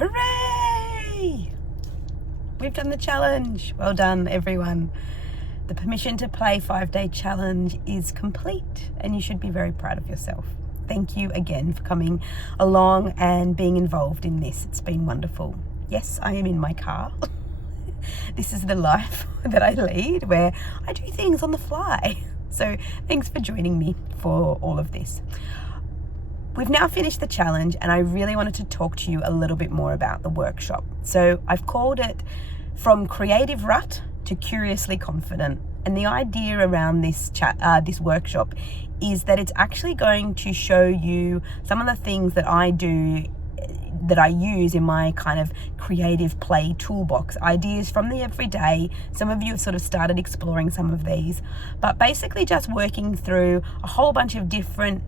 Hooray! We've done the challenge. Well done, everyone. The Permission to Play 5-day challenge is complete, and you should be very proud of yourself. Thank you again for coming along and being involved in this. It's been wonderful. Yes, I am in my car. This is the life that I lead, where I do things on the fly. So thanks for joining me for all of this. We've now finished the challenge, and I really wanted to talk to you a little bit more about the workshop. So I've called it From Creative Rut to Curiously Confident. And the idea around this workshop is that it's actually going to show you some of the things that I do, that I use in my kind of creative play toolbox, ideas from the everyday. Some of you have sort of started exploring some of these, but basically just working through a whole bunch of different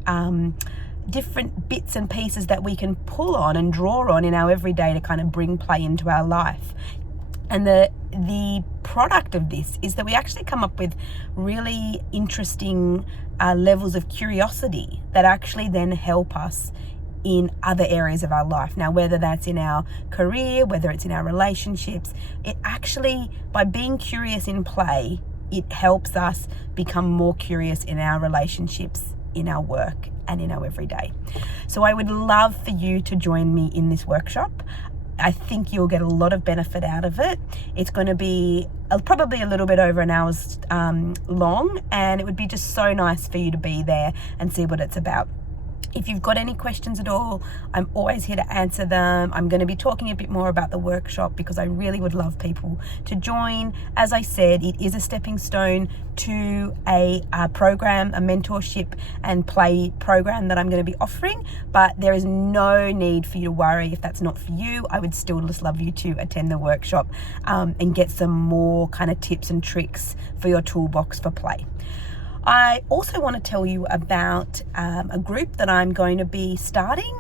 bits and pieces that we can pull on and draw on in our everyday to kind of bring play into our life. And the product of this is that we actually come up with really interesting levels of curiosity that actually then help us in other areas of our life. Now, whether that's in our career, whether it's in our relationships, it actually, by being curious in play, it helps us become more curious in our relationships, in our work, and in our everyday. So I would love for you to join me in this workshop. I think you'll get a lot of benefit out of it. It's going to be probably a little bit over an hour's long, and it would be just so nice for you to be there and see what it's about. If you've got any questions at all, I'm always here to answer them. I'm going to be talking a bit more about the workshop because I really would love people to join. As I said, it is a stepping stone to a program, a mentorship and play program that I'm going to be offering, but there is no need for you to worry if that's not for you. I would still just love you to attend the workshop and get some more kind of tips and tricks for your toolbox for play. I also want to tell you about a group that I'm going to be starting.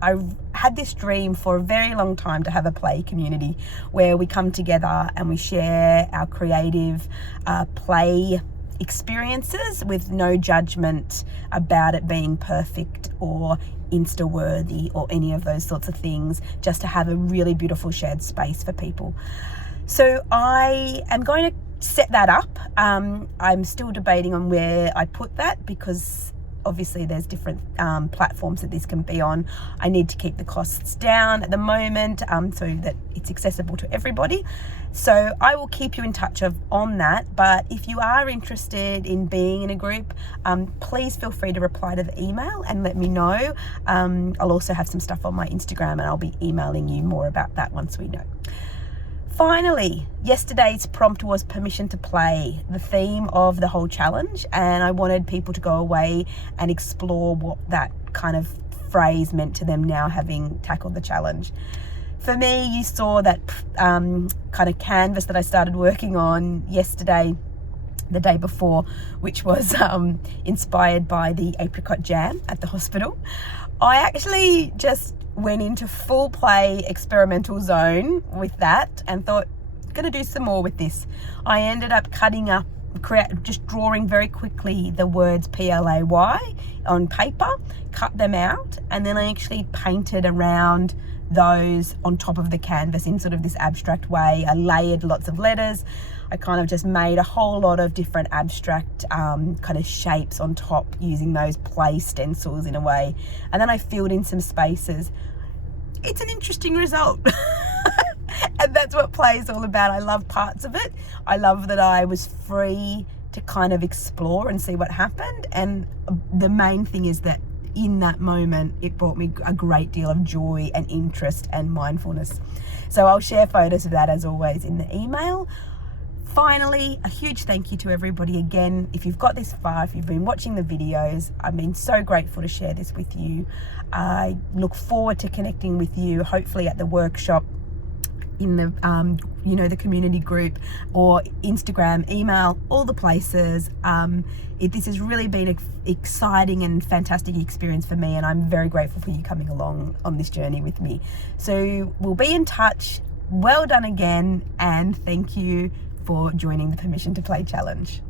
I've had this dream for a very long time to have a play community where we come together and we share our creative play experiences with no judgment about it being perfect or Insta-worthy or any of those sorts of things, just to have a really beautiful shared space for people. So I am going to set that up. I'm still debating on where I put that because obviously there's different platforms that this can be on. I need to keep the costs down at the moment so that it's accessible to everybody. So I will keep you in touch on that. But if you are interested in being in a group, please feel free to reply to the email and let me know. I'll also have some stuff on my Instagram, and I'll be emailing you more about that once we know. Finally, yesterday's prompt was permission to play, the theme of the whole challenge, and I wanted people to go away and explore what that kind of phrase meant to them now having tackled the challenge. For me, you saw that kind of canvas that I started working on yesterday, the day before, which was inspired by the apricot jam at the hospital. I actually just went into full play experimental zone with that and thought, gonna do some more with this. I ended up cutting up, just drawing very quickly the words PLAY on paper, cut them out, and then I actually painted around those on top of the canvas in sort of this abstract way. I layered lots of letters. I kind of just made a whole lot of different abstract kind of shapes on top using those play stencils in a way. And then I filled in some spaces. It's an interesting result. And that's what play is all about. I love parts of it. I love that I was free to kind of explore and see what happened. And the main thing is that in that moment, it brought me a great deal of joy and interest and mindfulness. So I'll share photos of that as always in the email. Finally, a huge thank you to everybody again. If you've got this far, if you've been watching the videos, I've been so grateful to share this with you. I look forward to connecting with you, hopefully at the workshop, in the the community group, or Instagram, email, all the places. This has really been an exciting and fantastic experience for me, and I'm very grateful for you coming along on this journey with me. So we'll be in touch. Well done again, and thank you for joining the Permission to Play challenge.